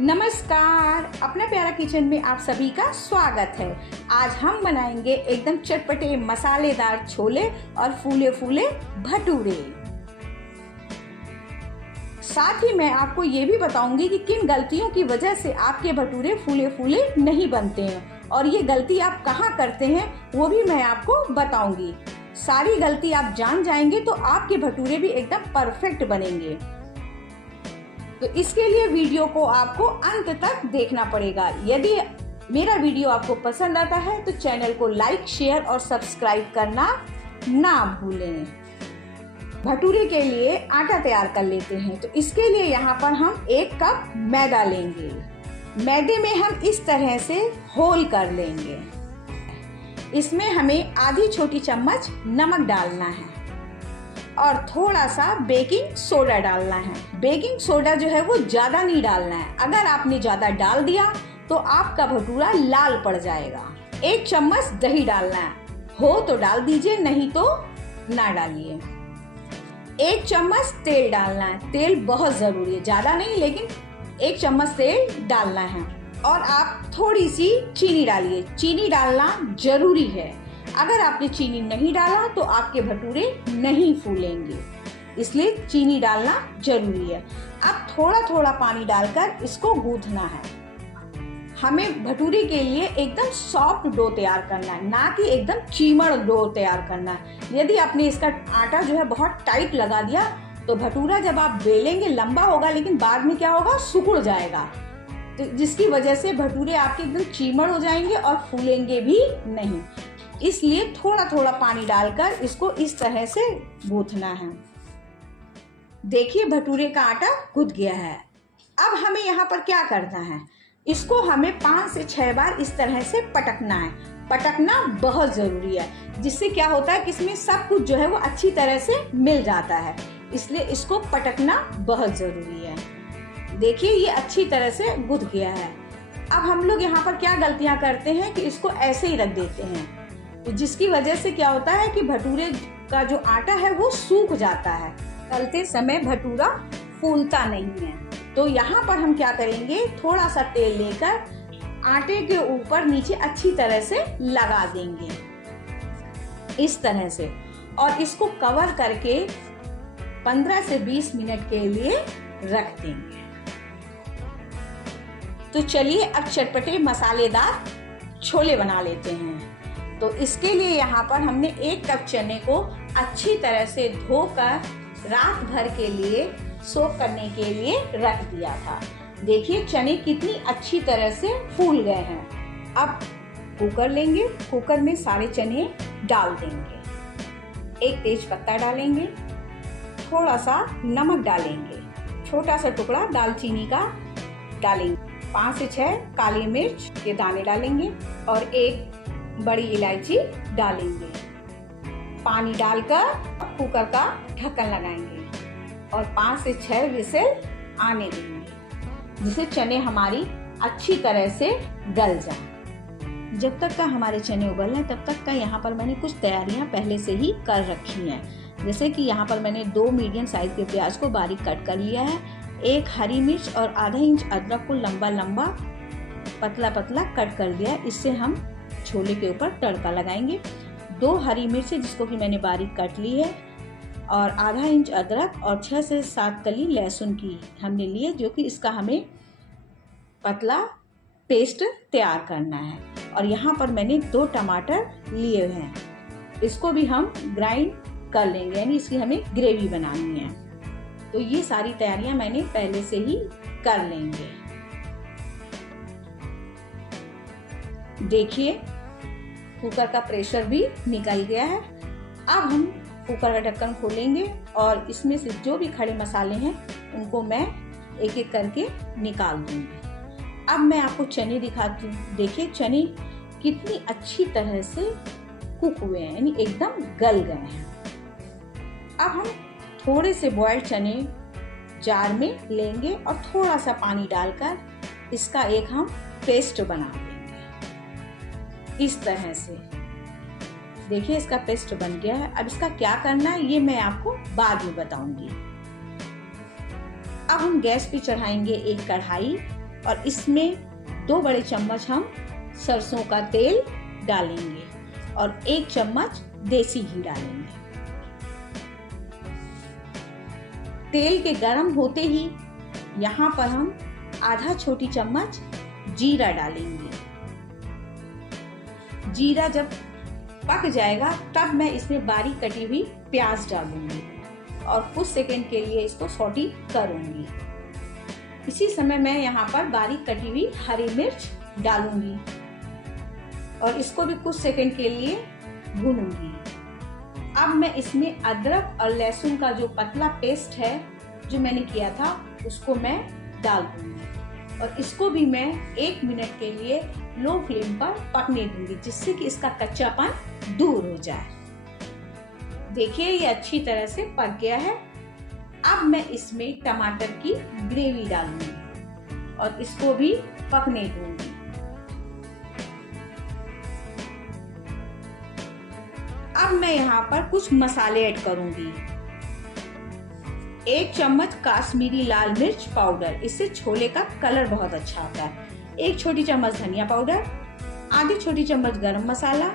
नमस्कार, अपना प्यारा किचन में आप सभी का स्वागत है। आज हम बनाएंगे एकदम चटपटे मसालेदार छोले और फूले फूले भटूरे। साथ ही मैं आपको ये भी बताऊंगी कि किन गलतियों की वजह से आपके भटूरे फूले फूले नहीं बनते हैं और ये गलती आप कहाँ करते हैं वो भी मैं आपको बताऊंगी। सारी गलती आप जान जाएंगे तो आपके भटूरे भी एकदम परफेक्ट बनेंगे। तो इसके लिए वीडियो को आपको अंत तक देखना पड़ेगा। यदि मेरा वीडियो आपको पसंद आता है तो चैनल को लाइक, शेयर और सब्सक्राइब करना ना भूलें। भटूरे के लिए आटा तैयार कर लेते हैं। तो इसके लिए यहाँ पर हम 1 कप मैदा लेंगे। मैदे में हम इस तरह से होल कर लेंगे। इसमें हमें आधी छोटी चम्मच नमक डालना है और थोड़ा सा बेकिंग सोडा डालना है। बेकिंग सोडा जो है वो ज़्यादा नहीं डालना है। अगर आपने ज़्यादा डाल दिया तो आपका भटूरा लाल पड़ जाएगा। 1 चम्मच दही डालना है, हो तो डाल दीजिए, नहीं तो ना डालिए। 1 चम्मच तेल डालना है। तेल बहुत ज़रूरी है, ज़्यादा नहीं लेकिन 1 चम्मच तेल डालना है। और आप थोड़ी सी चीनी डालिए। चीनी डालना जरूरी है। अगर आपने चीनी नहीं डाला तो आपके भटूरे नहीं फूलेंगे, इसलिए चीनी डालना जरूरी है। अब थोड़ा थोड़ा पानी डालकर इसको गूंथना है। हमें भटूरे के लिए एकदम सॉफ्ट डो तैयार करना है, ना कि एकदम चीमड़ डो तैयार करना है। यदि आपने इसका आटा जो है बहुत टाइट लगा दिया तो भटूरा जब आप बेलेंगे लंबा होगा, लेकिन बाद में क्या होगा, सिकुड़ जाएगा। तो जिसकी वजह से भटूरे आपके एकदम चीमड़ हो जाएंगे और फूलेंगे भी नहीं। इसलिए थोड़ा थोड़ा पानी डालकर इसको इस तरह से गूंथना है। देखिए भटूरे का आटा गूंथ गया है। अब हमें यहाँ पर क्या करना है, इसको हमें 5 से 6 बार इस तरह से पटकना है। पटकना बहुत ज़रूरी है, जिससे क्या होता है कि इसमें सब कुछ जो है वो अच्छी तरह से मिल जाता है। इसलिए इसको पटकना बहुत ज़रूरी है। देखिए ये अच्छी तरह से गूंथ गया है। अब हम लोग यहाँ पर क्या गलतियाँ करते हैं कि इसको ऐसे ही रख देते हैं, तो जिसकी वजह से क्या होता है कि भटूरे का जो आटा है वो सूख जाता है। तलते समय भटूरा फूलता नहीं है। तो यहाँ पर हम क्या करेंगे, थोड़ा सा तेल लेकर आटे के ऊपर नीचे अच्छी तरह से लगा देंगे इस तरह से, और इसको कवर करके 15 से 20 मिनट के लिए रख देंगे। तो चलिए अब चटपटे मसालेदार छोले बना लेते हैं। तो इसके लिए यहाँ पर हमने 1 कप चने को अच्छी तरह से धोकर रात भर के लिए सोक करने के लिए रख दिया था। देखिए चने कितनी अच्छी तरह से फूल गए हैं। अब कुकर लेंगे, कुकर में सारे चने डाल देंगे। 1 तेज पत्ता डालेंगे, थोड़ा सा नमक डालेंगे, छोटा सा टुकड़ा दालचीनी का डालेंगे, 5 से 6 काली मिर्च के दाने डालेंगे और 1 बड़ी इलायची डालेंगे। पानी डालकर कुकर का ढक्कन लगाएंगे और 5 से 6 विसल आने देंगे, जिससे चने हमारी अच्छी तरह से गल जाए। जब तक का हमारे चने उबल रहे तब तक का यहाँ पर मैंने कुछ तैयारियाँ पहले से ही कर रखी हैं। जैसे कि यहाँ पर मैंने 2 मीडियम साइज के प्याज को बारीक कट कर लिया है, 1 हरी मिर्च और आधा इंच अदरक को लंबा लंबा पतला पतला कट कर दिया है। इससे हम छोले के ऊपर तड़का लगाएंगे। 2 हरी मिर्च जिसको कि मैंने बारीक काट ली है और आधा इंच अदरक और 6 से 7 कली लहसुन की हमने ली है, जो कि इसका हमें पतला पेस्ट तैयार करना है। और यहाँ पर मैंने 2 टमाटर लिए हैं, इसको भी हम ग्राइंड कर लेंगे, यानी इसकी हमें ग्रेवी बनानी है। तो ये सारी तैयारियां मैंने पहले से ही कर लेंगे। देखिए कुकर का प्रेशर भी निकल गया है। अब हम कुकर का ढक्कन खोलेंगे और इसमें से जो भी खड़े मसाले हैं उनको मैं एक एक करके निकाल दूंगी। अब मैं आपको चने दिखाती हूँ। देखिए चने कितनी अच्छी तरह से कुक हुए हैं, यानी एकदम गल गए हैं। अब हम थोड़े से बॉइल्ड चने जार में लेंगे और थोड़ा सा पानी डालकर इसका एक हम पेस्ट बना देंगे इस तरह से। देखिए इसका पेस्ट बन गया है। अब इसका क्या करना है ये मैं आपको बाद में बताऊंगी। अब हम गैस पे चढ़ाएंगे एक कढ़ाई और इसमें 2 बड़े चम्मच हम सरसों का तेल डालेंगे और 1 चम्मच देसी घी डालेंगे। तेल के गर्म होते ही यहाँ पर हम आधा छोटी चम्मच जीरा डालेंगे। जीरा जब पक जाएगा तब मैं इसमें बारीक कटी हुई प्याज डालूंगी और कुछ सेकंड के लिए इसको सौटी करूंगी। इसी समय मैं यहाँ पर बारीक कटी हुई हरी मिर्च डालूंगी और इसको भी कुछ सेकंड के लिए भूनूंगी। अब मैं इसमें अदरक और लहसुन का जो पतला पेस्ट है जो मैंने किया था उसको मैं डाल दूंगी और इसको भी मैं 1 मिनट के लिए लो फ्लेम पर पकने दूंगी, जिससे कि इसका कच्चापन दूर हो जाए। देखिए ये अच्छी तरह से पक गया है। अब मैं इसमें टमाटर की ग्रेवी डालूंगी और इसको भी पकने दूंगी। अब मैं यहाँ पर कुछ मसाले ऐड करूंगी। 1 चम्मच काश्मीरी लाल मिर्च पाउडर, इससे छोले का कलर बहुत अच्छा आता है। 1 छोटी चम्मच धनिया पाउडर, आधी छोटी चम्मच गरम मसाला,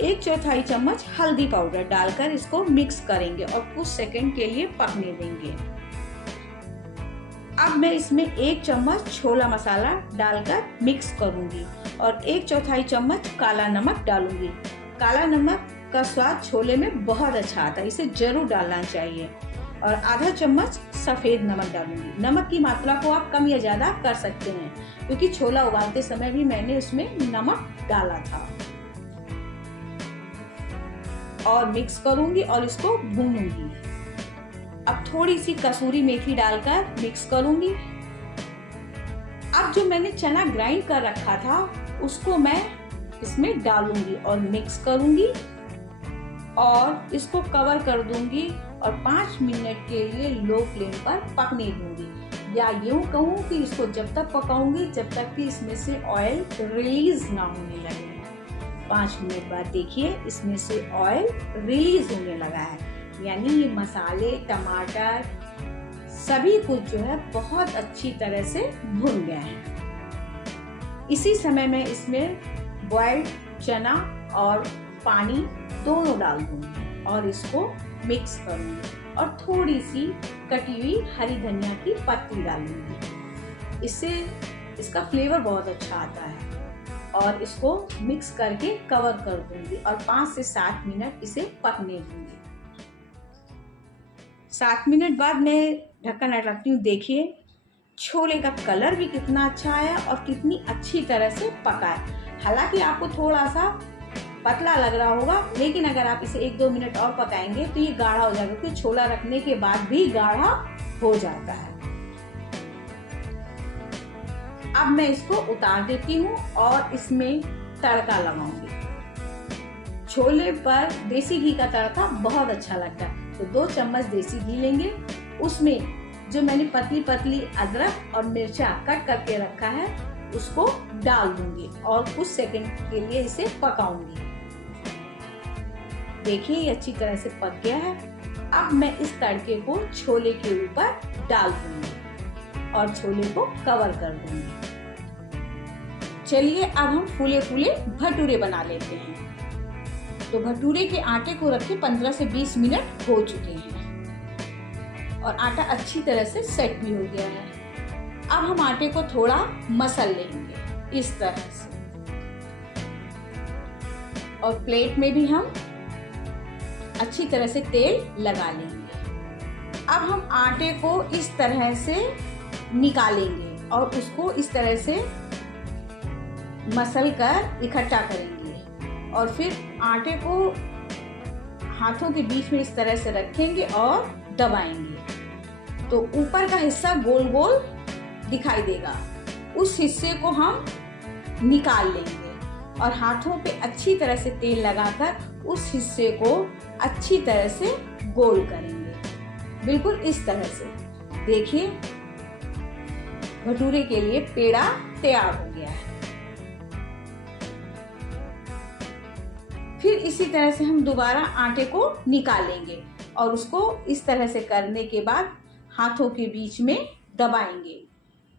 1/4 चम्मच हल्दी पाउडर डालकर इसको मिक्स करेंगे और कुछ सेकंड के लिए पकने देंगे। अब मैं इसमें 1 चम्मच छोला मसाला डालकर मिक्स करूंगी और 1/4 चम्मच काला नमक डालूंगी। काला नमक का स्वाद छोले में बहुत अच्छा आता है, इसे जरूर डालना चाहिए। और आधा चम्मच सफेद नमक डालूंगी। नमक की मात्रा को आप कम या ज्यादा कर सकते हैं, क्योंकि छोला उबालते समय भी मैंने उसमें नमक डाला था। और मिक्स करूंगी और इसको भूनूंगी। अब थोड़ी सी कसूरी मेथी डालकर मिक्स करूंगी। अब जो मैंने चना ग्राइंड कर रखा था उसको मैं इसमें डालूंगी और मिक्स करूंगी और इसको कवर कर दूंगी और 5 मिनट के लिए लो फ्लेम पर पकने दूंगी। या यूं कहूँ कि इसको जब तक पकाऊंगी जब तक कि इसमें से ऑयल रिलीज ना होने लगे। 5 मिनट बाद देखिए इसमें से ऑयल रिलीज होने लगा है, यानी ये मसाले टमाटर सभी कुछ जो है बहुत अच्छी तरह से भुन गए हैं। इसी समय मैं इसमें बॉइल्ड चना और पानी दोनों डाल दूंगी और इसको मिक्स करूंगी और थोड़ी सी कटी हुई हरी धनिया की पत्ती डालूंगी। इससे इसका फ्लेवर बहुत अच्छा आता है और इसको मिक्स करके कवर कर दूंगी और 5 से 7 मिनट इसे पकने दूंगी। 7 मिनट बाद मैं ढक्कन हटाती हूँ। देखिए छोले का कलर भी कितना अच्छा है और कितनी अच्छी तरह से पका है। हालांकि आपको थोड़ा सा पतला लग रहा होगा, लेकिन अगर आप इसे 1-2 मिनट और पकाएंगे तो ये गाढ़ा हो जाएगा, क्योंकि छोला रखने के बाद भी गाढ़ा हो जाता है। अब मैं इसको उतार देती हूँ और इसमें तड़का लगाऊंगी। छोले पर देसी घी का तड़का बहुत अच्छा लगता है, तो 2 चम्मच देसी घी लेंगे। उसमें जो मैंने पतली पतली अदरक और मिर्चा कट करके रखा है उसको डाल दूंगी और कुछ सेकंड के लिए इसे पकाऊंगी। देखिए ये अच्छी तरह से पक गया है। अब मैं इस तड़के को छोले के ऊपर डाल दूंगी और छोले को कवर कर दूंगी। चलिए अब हम फूले फूले भटूरे बना लेते हैं। तो भटूरे के आटे को रखे 15 से 20 मिनट हो चुके हैं और आटा अच्छी तरह से सेट भी हो गया है। अब हम आटे को थोड़ा मसल लेंगे इस तरह से और प्लेट में भी हम अच्छी तरह से तेल लगा लेंगे। अब हम आटे को इस तरह से निकालेंगे और उसको इस तरह से मसल कर इकट्ठा करेंगे और फिर आटे को हाथों के बीच में इस तरह से रखेंगे और दबाएंगे तो ऊपर का हिस्सा गोल गोल दिखाई देगा। उस हिस्से को हम निकाल लेंगे और हाथों पे अच्छी तरह से तेल लगाकर उस हिस्से को अच्छी तरह से गोल करेंगे, बिल्कुल इस तरह से। देखिए भटूरे के लिए पेड़ा तैयार हो गया है। फिर इसी तरह से हम दोबारा आटे को निकालेंगे और उसको इस तरह से करने के बाद हाथों के बीच में दबाएंगे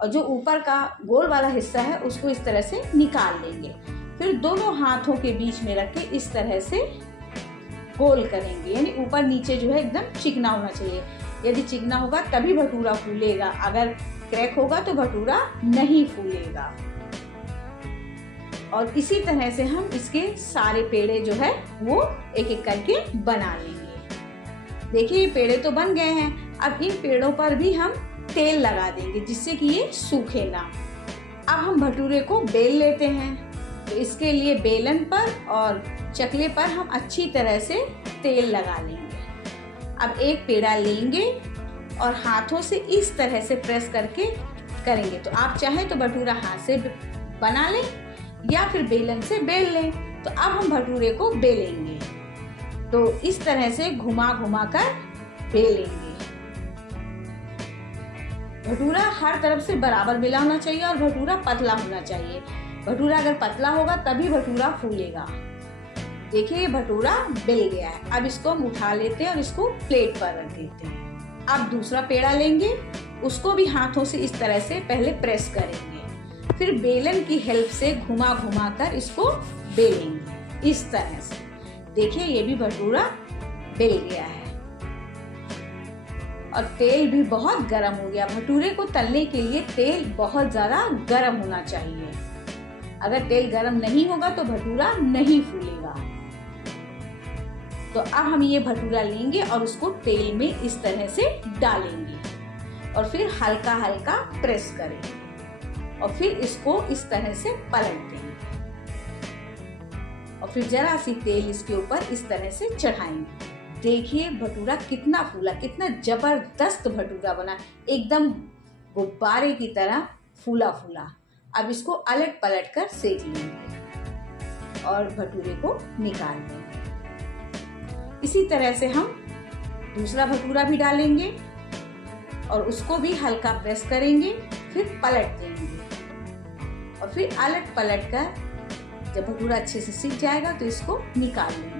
और जो ऊपर का गोल वाला हिस्सा है उसको इस तरह से निकाल लेंगे। फिर दोनों हाथों के बीच में रख के इस तरह से गोल करेंगे, यानी ऊपर नीचे जो है एकदम चिकना होना चाहिए। यदि चिकना होगा तभी भटूरा फूलेगा, अगर क्रैक होगा तो भटूरा नहीं फूलेगा। और इसी तरह से हम इसके सारे पेड़े जो है वो एक एक करके बना लेंगे। देखिए ये पेड़े तो बन गए हैं। अब इन पेड़ों पर भी हम तेल लगा देंगे जिससे कि ये सूखे ना। अब हम भटूरे को बेल लेते हैं, तो इसके लिए बेलन पर और चकले पर हम अच्छी तरह से तेल लगा लेंगे। अब एक पेड़ा लेंगे और हाथों से इस तरह से प्रेस करके करेंगे। तो आप चाहें तो भटूरा हाथ से बना लें या फिर बेलन से बेल लें। तो अब हम भटूरे को बेलेंगे, तो इस तरह से घुमा घुमा कर बेलेंगे। भटूरा हर तरफ से बराबर बेला होना चाहिए और भटूरा पतला होना चाहिए। भटूरा अगर पतला होगा तभी भटूरा फूलेगा। देखिए ये भटूरा बेल गया है। अब इसको हम उठा लेते हैं और इसको प्लेट पर रख देते हैं। अब दूसरा पेड़ा लेंगे, उसको भी हाथों से इस तरह से पहले प्रेस करेंगे, फिर बेलन की हेल्प से घुमा घुमा कर इसको बेलेंगे इस तरह से। देखिए ये भी भटूरा बेल गया है और तेल भी बहुत गर्म हो गया। भटूरे को तलने के लिए तेल बहुत ज्यादा गर्म होना चाहिए। अगर तेल गर्म नहीं होगा तो भटूरा नहीं फूलेगा। तो अब हम ये भटूरा लेंगे और उसको तेल में इस तरह से डालेंगे और फिर हल्का हल्का प्रेस करेंगे और फिर इसको इस तरह से पलट देंगे और फिर जरा सी तेल इसके ऊपर इस तरह से चढ़ाएंगे। देखिए भटूरा कितना फूला, कितना जबरदस्त भटूरा बना, एकदम गुब्बारे की तरह फूला फूला। अब इसको अलट पलट कर सेक लेंगे और भटूरे को निकाल देंगे। इसी तरह से हम दूसरा भटूरा भी डालेंगे और उसको भी हल्का प्रेस करेंगे, फिर पलट देंगे और फिर अलट पलट कर जब भटूरा अच्छे से सिक जाएगा तो इसको निकाल लेंगे।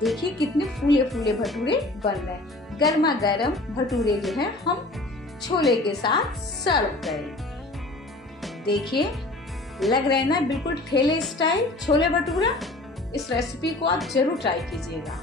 देखिए कितने फूले फूले भटूरे बन रहे हैं। गर्मा गर्म भटूरे जो है हम छोले के साथ सर्व करेंगे। देखिए लग रहे हैं ना बिल्कुल ठेले स्टाइल छोले भटूरा। इस रेसिपी को आप जरूर ट्राई कीजिएगा।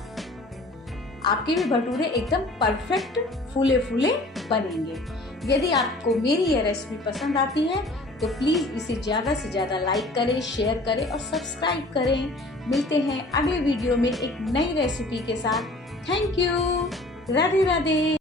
आपके भी भटूरे एकदम परफेक्ट फूले फूले बनेंगे। यदि आपको मेरी यह रेसिपी पसंद आती है तो प्लीज इसे ज्यादा से ज्यादा लाइक करें, शेयर करें और सब्सक्राइब करें। मिलते हैं अगले वीडियो में एक नई रेसिपी के साथ। Thank you. राधे राधे।